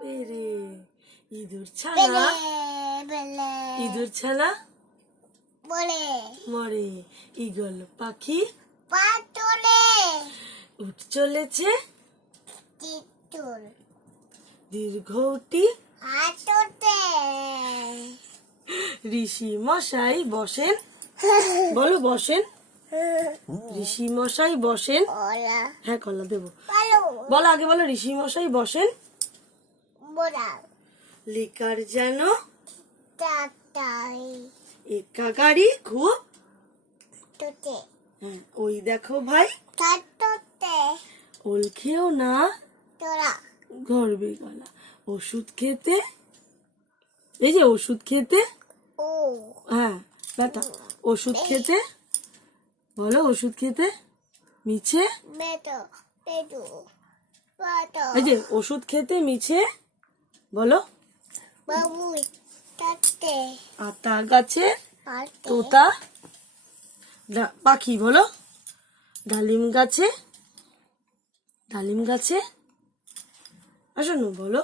পেরে। ইঁদুর ছানা ইঁদুর ছানা মরে। ঈগল পাখি উঠ চলেছে দীর্ঘটি। ঋষি মশাই বসেন, বলো বসেন। ঋষি মশাই বসেন। হ্যাঁ কলা দেবো, বলো আগে বলো। ঋষি মশাই বসেন লিকার যেন একা গাড়ি খুব। হ্যাঁ ওই দেখো ভাই ওল খেও না গর্বে গলা। ওষুধ খেতে, এই যে ওষুধ খেতে। হ্যাঁ বেটা ওষুধ খেতে, বলো ওষুধ খেতে মিছে। এই যে ওষুধ খেতে মিছে, বলো। আতা গাছে তোতা পাখি, বলো। ডালিম গাছে আসো বলো।